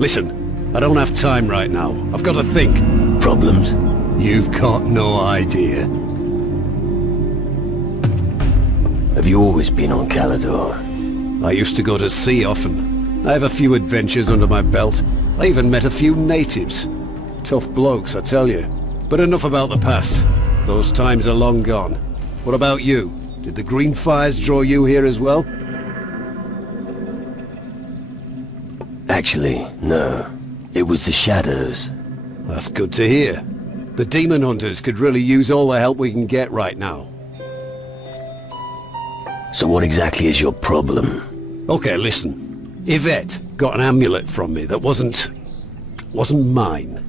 Listen, I don't have time right now. I've got to think. Problems? You've got no idea. Have you always been on Calador? I used to go to sea often. I have a few adventures under my belt. I even met a few natives. Tough blokes, I tell you. But enough about the past. Those times are long gone. What about you? Did the green fires draw you here as well? Actually, no. It was the shadows. That's good to hear. The demon hunters could really use all the help we can get right now. So what exactly is your problem? Okay, listen. Yvette got an amulet from me that wasn't mine.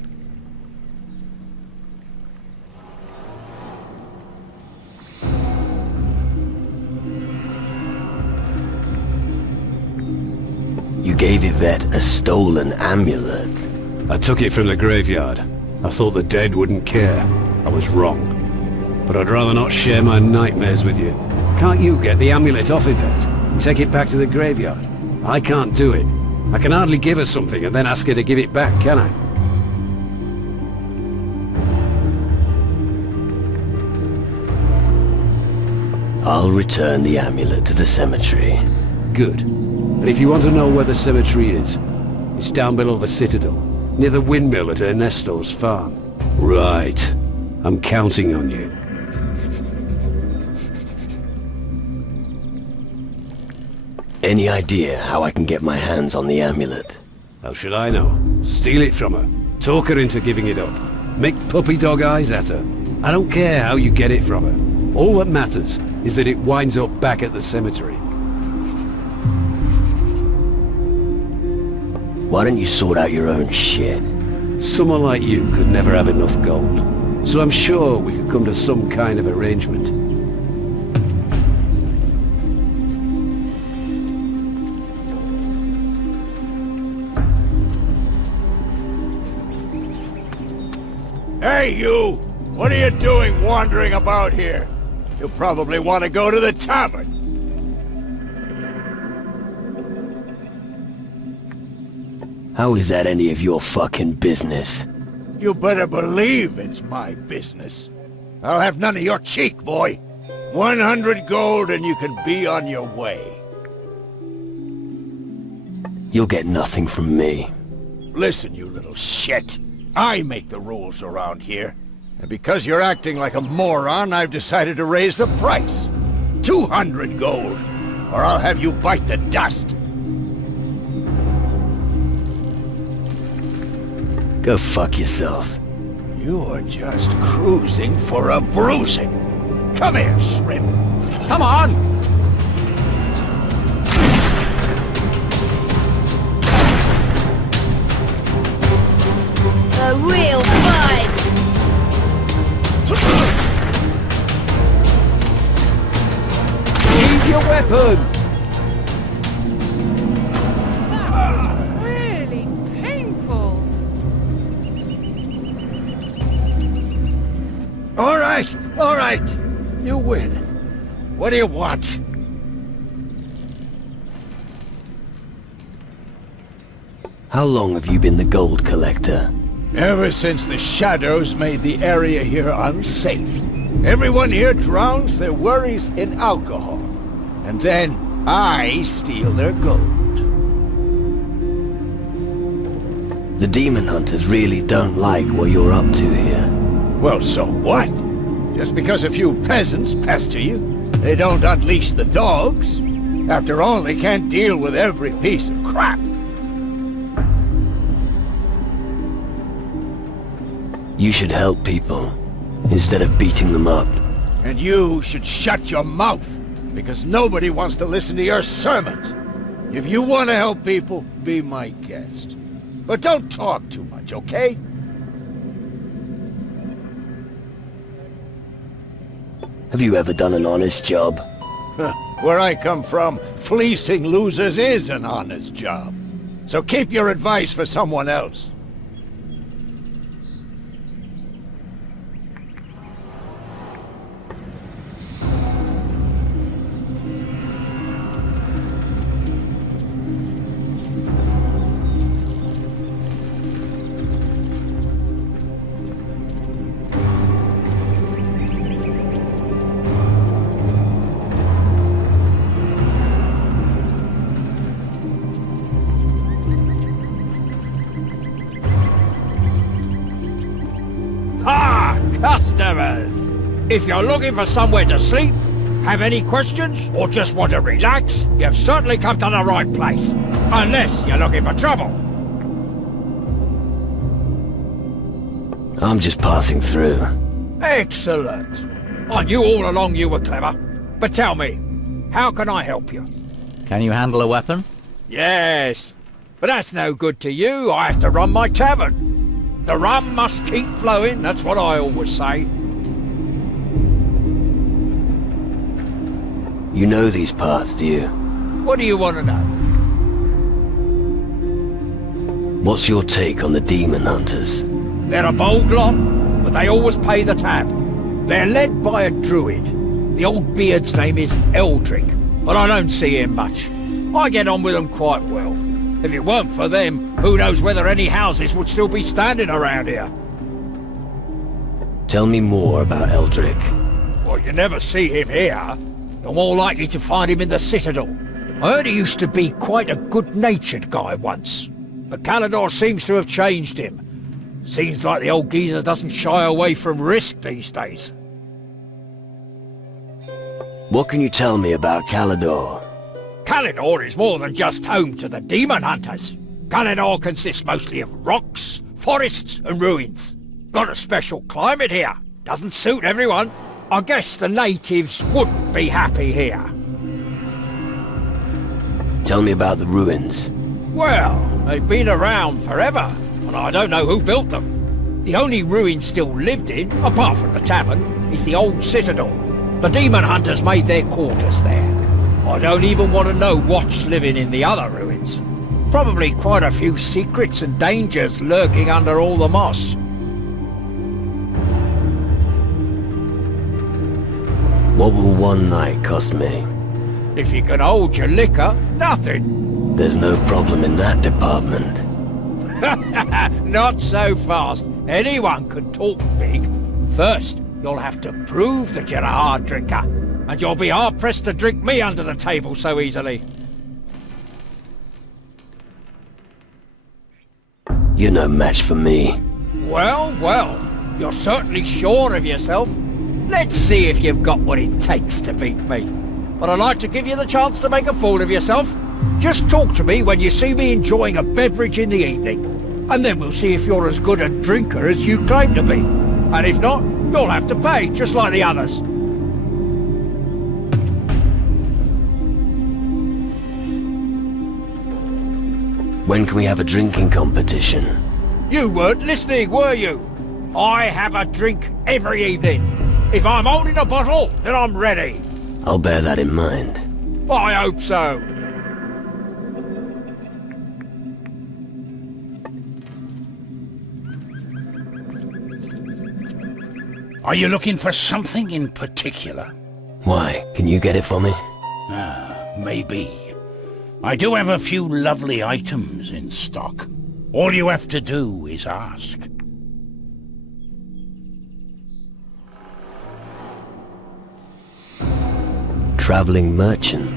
You gave Yvette a stolen amulet. I took it from the graveyard. I thought the dead wouldn't care. I was wrong. But I'd rather not share my nightmares with you. Can't you get the amulet off Yvette and take it back to the graveyard? I can't do it. I can hardly give her something and then ask her to give it back, can I? I'll return the amulet to the cemetery. Good. And if you want to know where the cemetery is, it's down below the citadel, near the windmill at Ernesto's farm. Right. I'm counting on you. Any idea how I can get my hands on the amulet? How should I know? Steal it from her. Talk her into giving it up. Make puppy dog eyes at her. I don't care how you get it from her. All that matters is that it winds up back at the cemetery. Why don't you sort out your own shit? Someone like you could never have enough gold. So I'm sure we could come to some kind of arrangement. Hey, you! What are you doing wandering about here? You probably want to go to the tavern. How is that any of your fucking business? You better believe it's my business. I'll have none of your cheek, boy. 100 gold and you can be on your way. You'll get nothing from me. Listen, you little shit. I make the rules around here. And because you're acting like a moron, I've decided to raise the price. 200 gold, or I'll have you bite the dust. Go fuck yourself. You're just cruising for a bruising. Come here, shrimp. Come on! A real fight! Use your weapon! Really painful. All right. You win. What do you want? How long have you been the gold collector? Ever since the shadows made the area here unsafe. Everyone here drowns their worries in alcohol. And then I steal their gold. The demon hunters really don't like what you're up to here. Well, so what? Just because a few peasants pester you, they don't unleash the dogs. After all, they can't deal with every piece of crap. You should help people, instead of beating them up. And you should shut your mouth, because nobody wants to listen to your sermons. If you want to help people, be my guest. But don't talk too much, okay? Have you ever done an honest job? Where I come from, fleecing losers is an honest job. So keep your advice for someone else. customers. If you're looking for somewhere to sleep, have any questions, or just want to relax, you've certainly come to the right place. Unless you're looking for trouble. I'm just passing through. Excellent. I knew all along you were clever. But tell me, how can I help you? Can you handle a weapon? Yes, but that's no good to you. I have to run my tavern. The rum must keep flowing, that's what I always say. You know these parts, do you? What do you want to know? What's your take on the demon hunters? They're a bold lot, but they always pay the tab. They're led by a druid. The old beard's name is Eldric, but I don't see him much. I get on with them quite well. If it weren't for them, who knows whether any houses would still be standing around here. Tell me more about Eldric. Well, you never see him here. You're more likely to find him in the Citadel. I heard he used to be quite a good-natured guy once, but Calador seems to have changed him. Seems like the old geezer doesn't shy away from risk these days. What can you tell me about Calador? Calador is more than just home to the demon hunters. Calador consists mostly of rocks, forests and ruins. Got a special climate here. Doesn't suit everyone. I guess the natives wouldn't be happy here. Tell me about the ruins. Well, they've been around forever, and I don't know who built them. The only ruin still lived in, apart from the tavern, is the old citadel. The demon hunters made their quarters there. I don't even want to know what's living in the other ruins. Probably quite a few secrets and dangers lurking under all the moss. What will one night cost me? If you can hold your liquor, nothing. There's no problem in that department. Not so fast. Anyone can talk big. First, you'll have to prove that you're a hard drinker. And you'll be hard-pressed to drink me under the table so easily. You're no match for me. Well, well, you're certainly sure of yourself. Let's see if you've got what it takes to beat me. But I'd like to give you the chance to make a fool of yourself. Just talk to me when you see me enjoying a beverage in the evening. And then we'll see if you're as good a drinker as you claim to be. And if not, you'll have to pay, just like the others. When can we have a drinking competition? You weren't listening, were you? I have a drink every evening. If I'm holding a bottle, then I'm ready. I'll bear that in mind. I hope so. Are you looking for something in particular? Why? Can you get it for me? Maybe. I do have a few lovely items in stock. All you have to do is ask. Traveling merchant?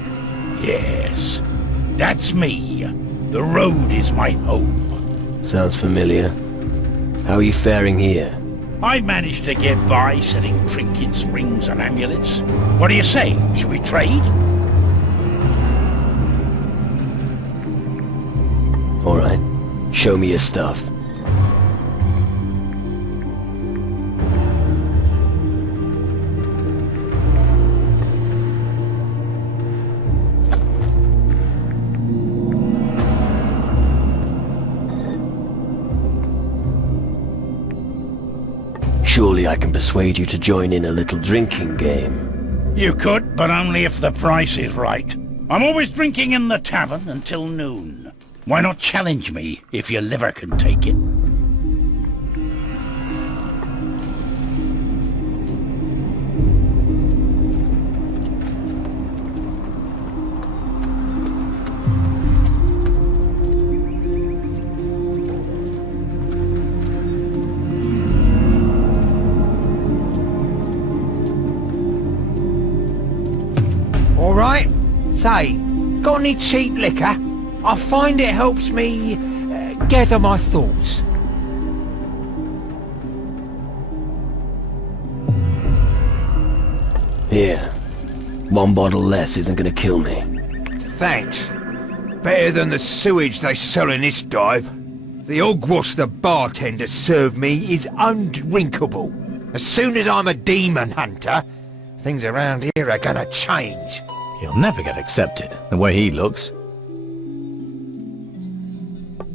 Yes, that's me. The road is my home. Sounds familiar. How are you faring here? I managed to get by selling trinkets, rings and amulets. What do you say? Should we trade? All right. Show me your stuff. Surely I can persuade you to join in a little drinking game. You could, but only if the price is right. I'm always drinking in the tavern until noon. Why not challenge me if your liver can take it? All right. Say, got any cheap liquor? I find it helps me gather my thoughts. Here. One bottle less isn't gonna kill me. Thanks. Better than the sewage they sell in this dive. The hogwash the bartender served me is undrinkable. As soon as I'm a demon hunter, things around here are gonna change. He'll never get accepted, the way he looks.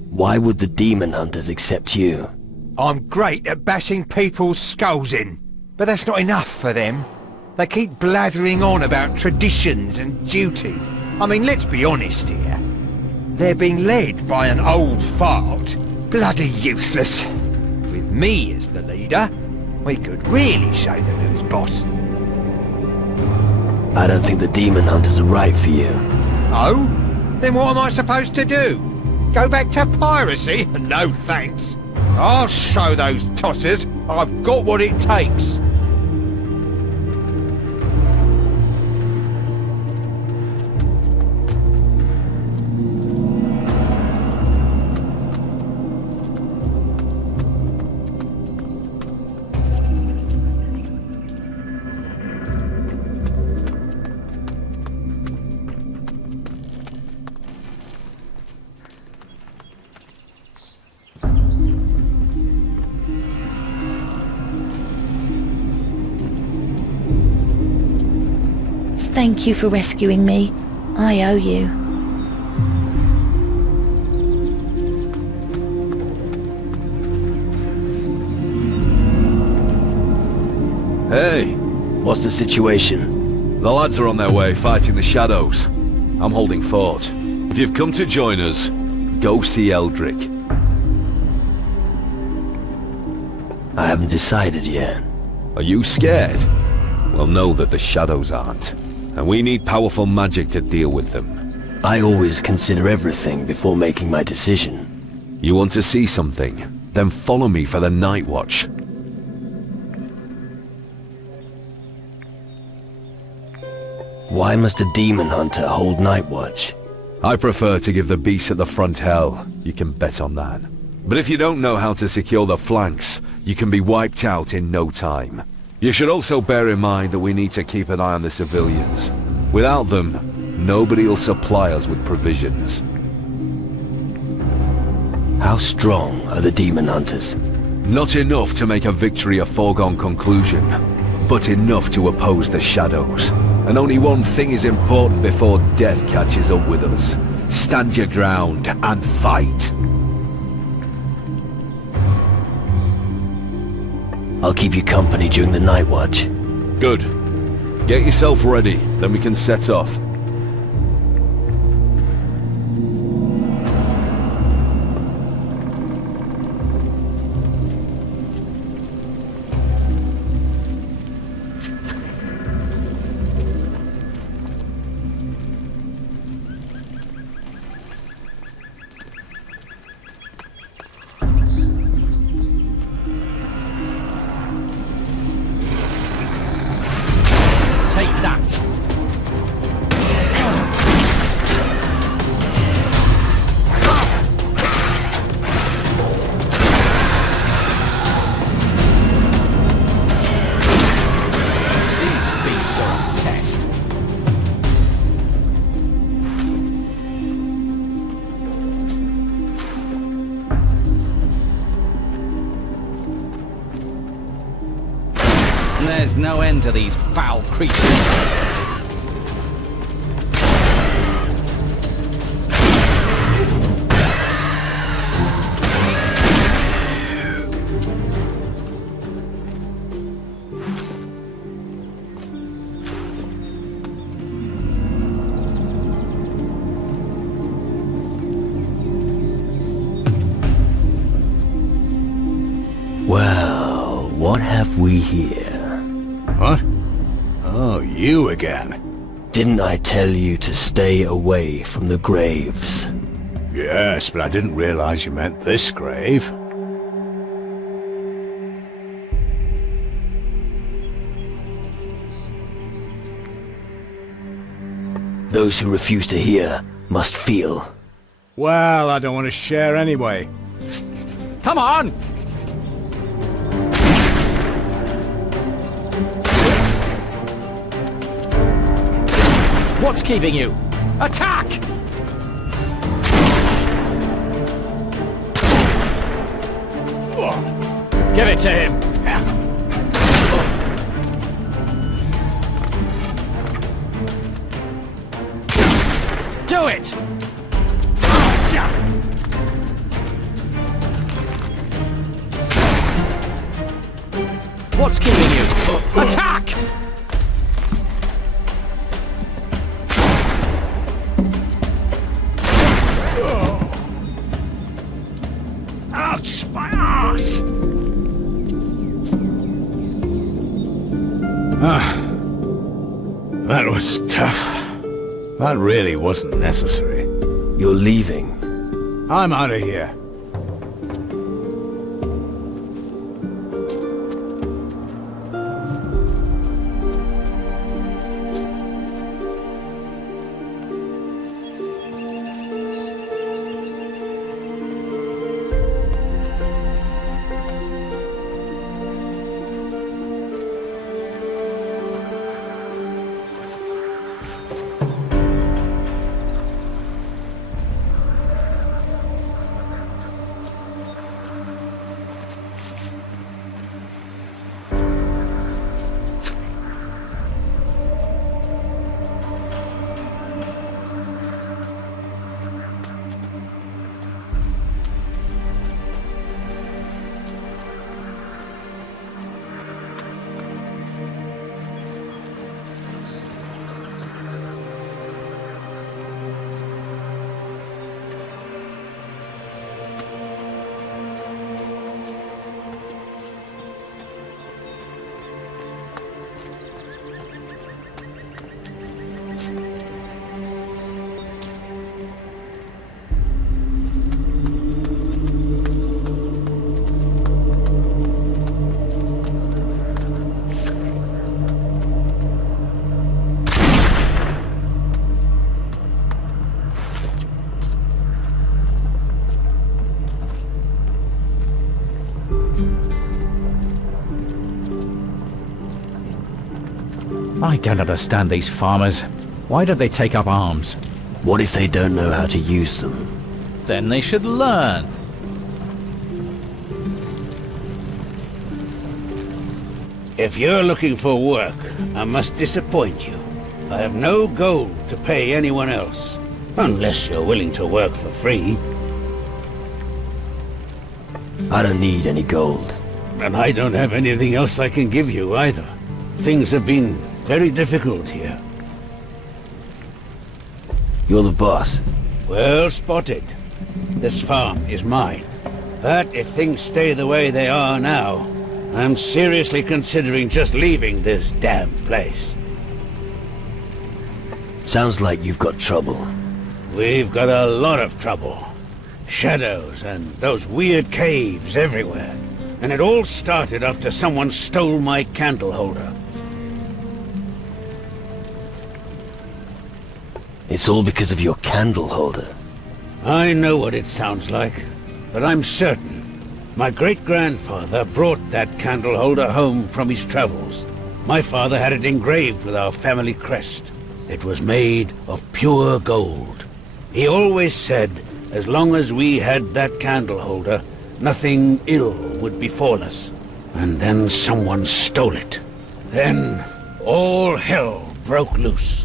Why would the demon hunters accept you? I'm great at bashing people's skulls in, but that's not enough for them. They keep blathering on about traditions and duty. I mean, let's be honest here. They're being led by an old fart. Bloody useless. With me as the leader, we could really show them who's boss. I don't think the demon hunters are right for you. Oh? Then what am I supposed to do? Go back to piracy? No thanks. I'll show those tossers I've got what it takes. Thank you for rescuing me. I owe you. Hey, What's the situation? the lads are on their way fighting the shadows. I'm holding fort. If you've come to join us, go see Eldric. I haven't decided yet. Are you scared? Well, know that the shadows aren't. And we need powerful magic to deal with them. I always consider everything before making my decision. You want to see something? Then follow me for the night watch. Why must a demon hunter hold night watch? I prefer to give the beasts at the front hell. You can bet on that. But if you don't know how to secure the flanks, you can be wiped out in no time. You should also bear in mind that we need to keep an eye on the civilians. Without them, nobody will supply us with provisions. How strong are the demon hunters? Not enough to make a victory a foregone conclusion, but enough to oppose the shadows. And only one thing is important before death catches up with us. Stand your ground and fight. I'll keep you company during the night watch. Good. Get yourself ready, then we can set off. Take that! These beasts are a pest. There's no end to these foul creatures. Well, what have we here? What? Oh, you again. Didn't I tell you to stay away from the graves? Yes, but I didn't realize you meant this grave. Those who refuse to hear must feel. Well, I don't want to share anyway. Come on! What's keeping you? Attack! Give it to him! Do it! What's keeping you? Attack! Ouch, my ass! That was tough. That really wasn't necessary. You're leaving. I'm out of here. I don't understand these farmers. Why don't they take up arms? What if they don't know how to use them? Then they should learn. If you're looking for work, I must disappoint you. I have no gold to pay anyone else. Unless you're willing to work for free. I don't need any gold. And I don't have anything else I can give you either. Things have been very difficult here. You're the boss. Well spotted. This farm is mine. But if things stay the way they are now, I'm seriously considering just leaving this damn place. Sounds like you've got trouble. We've got a lot of trouble. Shadows and those weird caves everywhere. And it all started after someone stole my candle holder. It's all because of your candle holder. I know what it sounds like, but I'm certain. My great-grandfather brought that candle holder home from his travels. My father had it engraved with our family crest. It was made of pure gold. He always said, as long as we had that candle holder, nothing ill would befall us. And then someone stole it. Then all hell broke loose.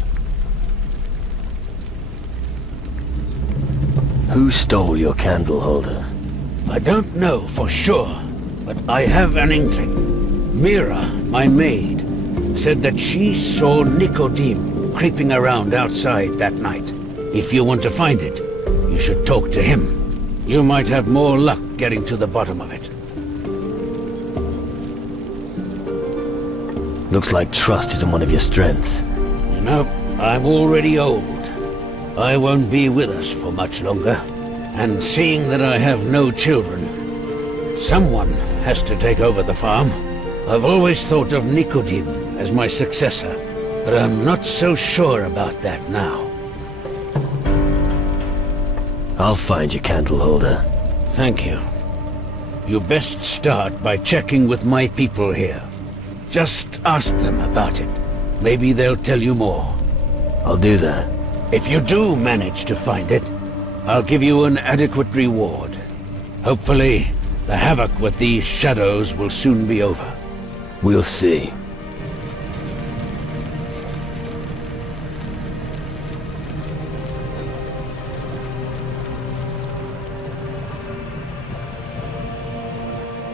Who stole your candle holder? I don't know for sure, but I have an inkling. Mira, my maid, said that she saw Nicodeme creeping around outside that night. If you want to find it, you should talk to him. You might have more luck getting to the bottom of it. Looks like trust isn't one of your strengths. You know, I'm already old. I won't be with us for much longer. And seeing that I have no children, someone has to take over the farm. I've always thought of Nicodeme as my successor, but I'm not so sure about that now. I'll find your candle holder. Thank you. You best start by checking with my people here. Just ask them about it. Maybe they'll tell you more. I'll do that. If you do manage to find it, I'll give you an adequate reward. Hopefully, the havoc with these shadows will soon be over. We'll see.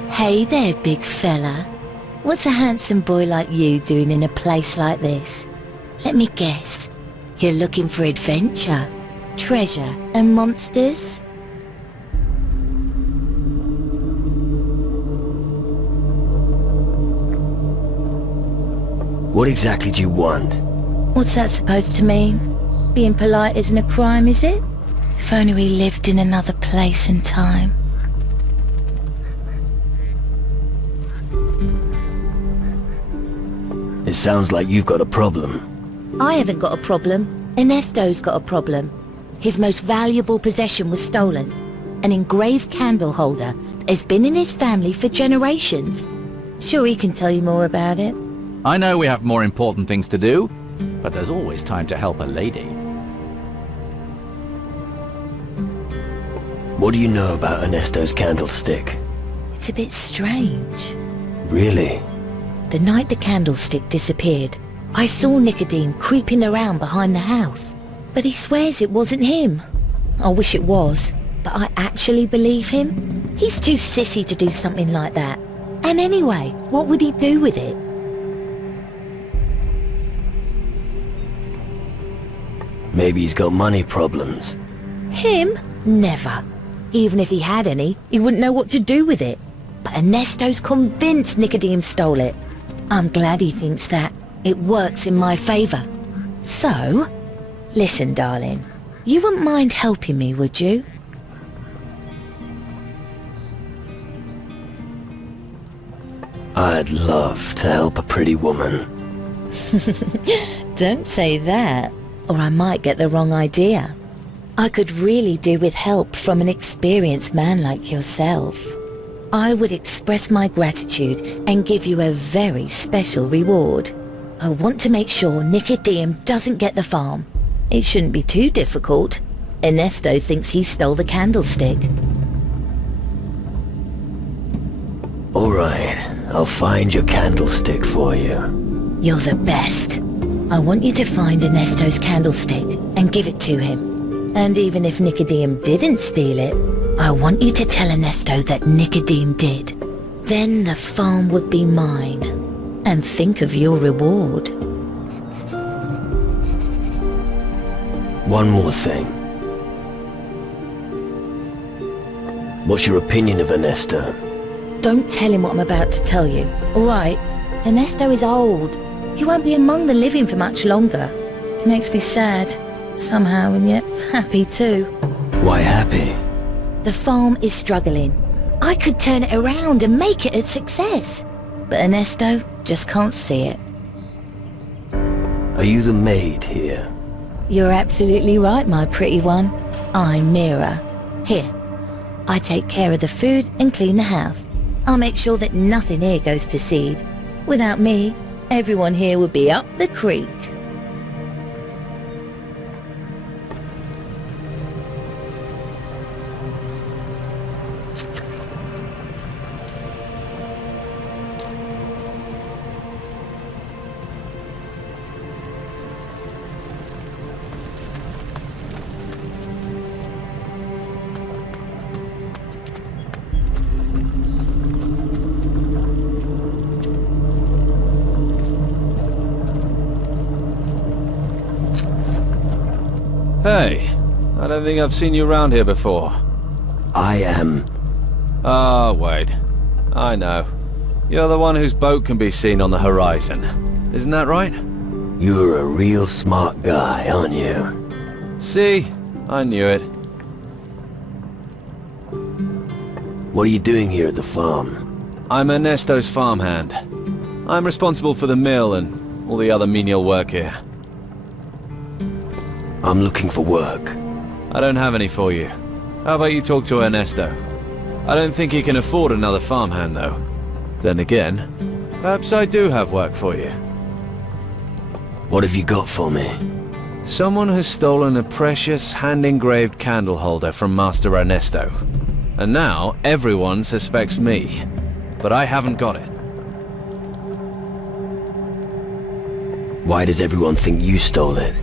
Hey there, big fella. What's a handsome boy like you doing in a place like this? Let me guess. You're looking for adventure, treasure, and monsters? What exactly do you want? What's that supposed to mean? Being polite isn't a crime, is it? If only we lived in another place and time. It sounds like you've got a problem. I haven't got a problem. Ernesto's got a problem. His most valuable possession was stolen. An engraved candle holder that has been in his family for generations. Sure, he can tell you more about it. I know we have more important things to do, but there's always time to help a lady. What do you know about Ernesto's candlestick? It's a bit strange. Really? The night the candlestick disappeared, I saw Nicodeme creeping around behind the house. But he swears it wasn't him. I wish it was, but I actually believe him. He's too sissy to do something like that. And anyway, what would he do with it? Maybe he's got money problems. Him? Never. Even if he had any, he wouldn't know what to do with it. But Ernesto's convinced Nicodeme stole it. I'm glad he thinks that. It works in my favor. So, listen, darling. You wouldn't mind helping me, would you? I'd love to help a pretty woman. Don't say that, or I might get the wrong idea. I could really do with help from an experienced man like yourself. I would express my gratitude and give you a very special reward. I want to make sure Nicodeme doesn't get the farm. It shouldn't be too difficult. Ernesto thinks he stole the candlestick. Alright, I'll find your candlestick for you. You're the best. I want you to find Ernesto's candlestick and give it to him. And even if Nicodeme didn't steal it, I want you to tell Ernesto that Nicodeme did. Then the farm would be mine. And think of your reward. One more thing. What's your opinion of Ernesto? Don't tell him what I'm about to tell you, alright? Ernesto is old. He won't be among the living for much longer. It makes me sad, somehow, and yet happy too. Why happy? The farm is struggling. I could turn it around and make it a success. But Ernesto just can't see it. Are you the maid here? You're absolutely right, my pretty one. I'm Mira. Here, I take care of the food and clean the house. I'll make sure that nothing here goes to seed. Without me, everyone here would be up the creek. Hey, I don't think I've seen you around here before. I am... Oh, wait. I know. You're the one whose boat can be seen on the horizon. Isn't that right? You're a real smart guy, aren't you? See? I knew it. What are you doing here at the farm? I'm Ernesto's farmhand. I'm responsible for the mill and all the other menial work here. I'm looking for work. I don't have any for you. How about you talk to Ernesto? I don't think he can afford another farmhand, though. Then again, perhaps I do have work for you. What have you got for me? Someone has stolen a precious hand-engraved candle holder from Master Ernesto. And now everyone suspects me. But I haven't got it. Why does everyone think you stole it?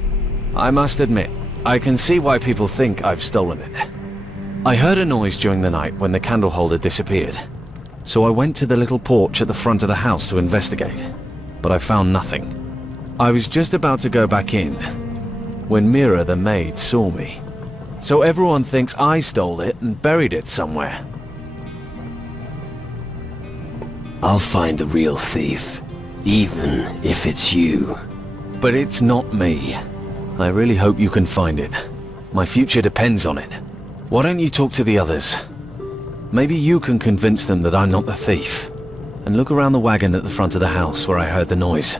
I must admit, I can see why people think I've stolen it. I heard a noise during the night when the candle holder disappeared. So I went to the little porch at the front of the house to investigate. But I found nothing. I was just about to go back in when Mira the maid saw me. So everyone thinks I stole it and buried it somewhere. I'll find the real thief, even if it's you. But it's not me. I really hope you can find it. My future depends on it. Why don't you talk to the others? Maybe you can convince them that I'm not the thief. And look around the wagon at the front of the house where I heard the noise.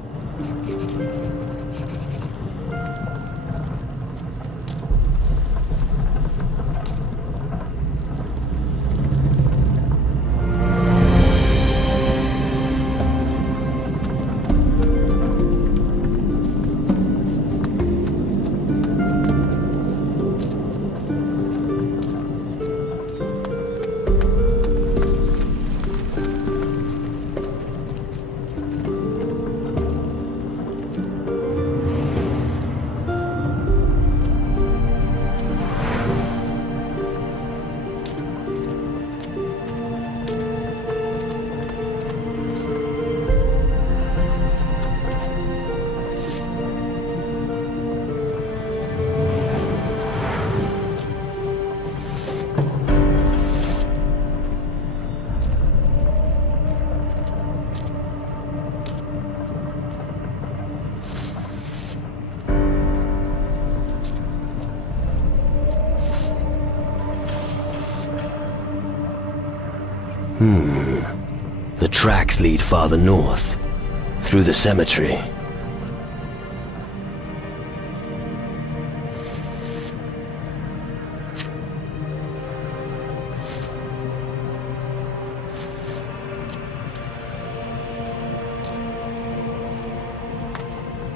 The tracks lead farther north, through the cemetery.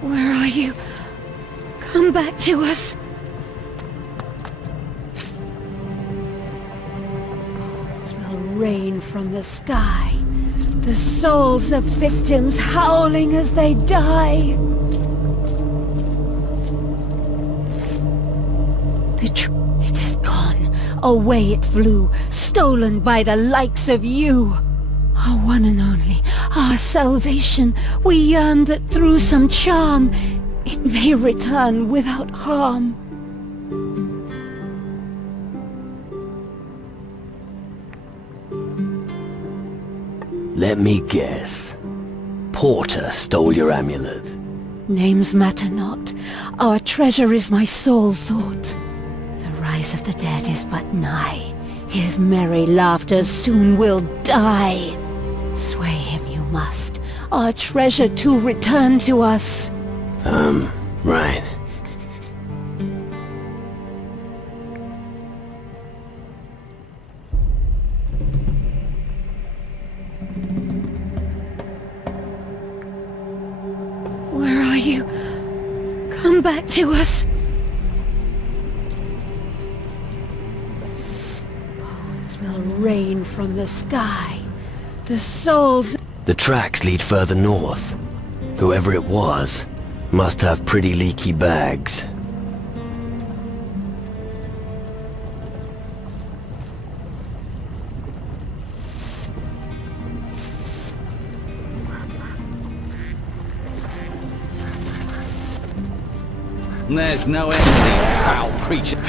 Where are you? Come back to us. Smell rain from the sky. The souls of victims howling as they die. It is gone. Away it flew, stolen by the likes of you. Our one and only, our salvation. We yearn that through some charm, it may return without harm. Let me guess. Porter stole your amulet. Names matter not. Our treasure is my sole thought. The rise of the dead is but nigh. His merry laughter soon will die. Sway him you must. Our treasure to return to us. Right. Where are you? Come back to us. Smell rain from the sky. The souls... The tracks lead further north. Whoever it was must have pretty leaky bags. There's no end to these foul creatures.